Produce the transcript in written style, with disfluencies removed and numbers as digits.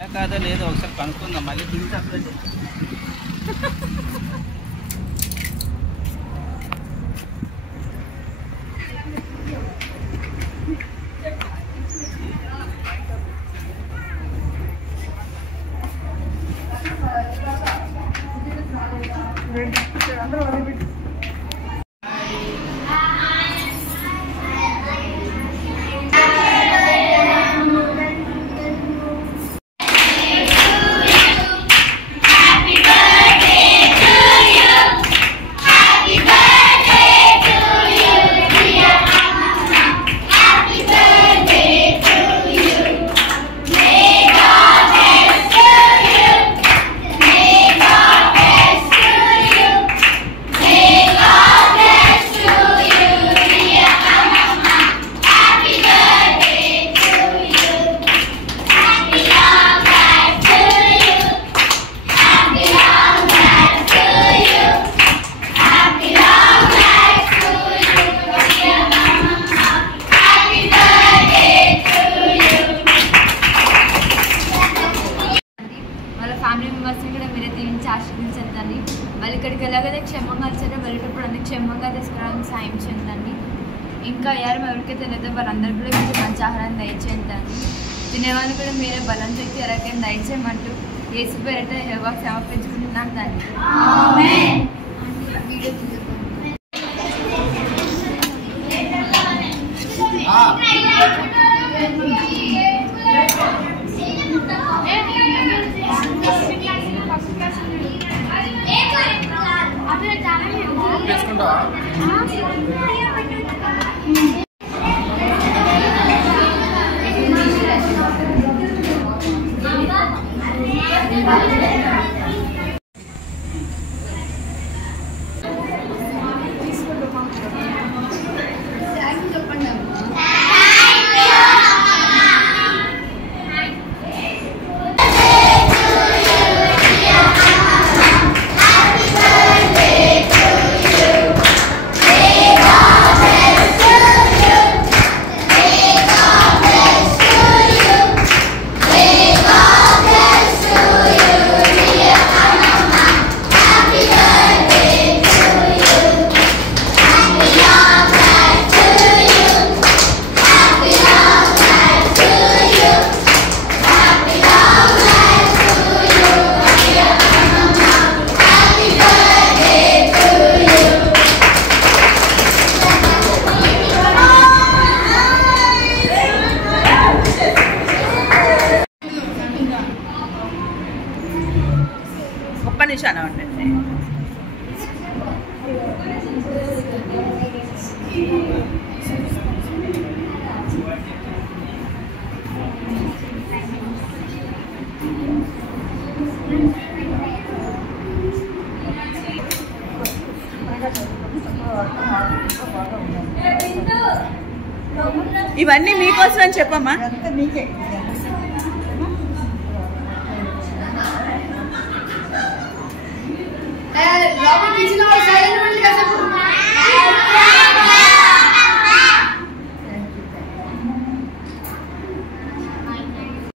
కాదో లేదో ఒకసారి కనుక్కుందాం మళ్ళీ దిగి అప్లై ఫ్యామిలీ మెంబర్స్ని కూడా మీరే దీవించి ఆశీర్వదించండి. వాళ్ళు ఇక్కడికి ఎలాగైతే క్షేమంగా వచ్చారో వెళ్ళేటప్పుడు అన్ని క్షేమంగా తీసుకురావడానికి సాయం చేయండి. ఇంకా ఎవరికైతే లేదో వారందరికీ కూడా మీరు మంచి ఆహారాన్ని దయచేయండి. తినేవాళ్ళు కూడా మీరే బలం శక్తి ఎవరికైనా దయచేయమంటూ యేసు పేరిట యెహోవా సమర్పించుకుంటున్నాను తండ్రి. నిమిషాలు ఉండండి. ఇవన్నీ మీకోసం అని చెప్పమ్మా.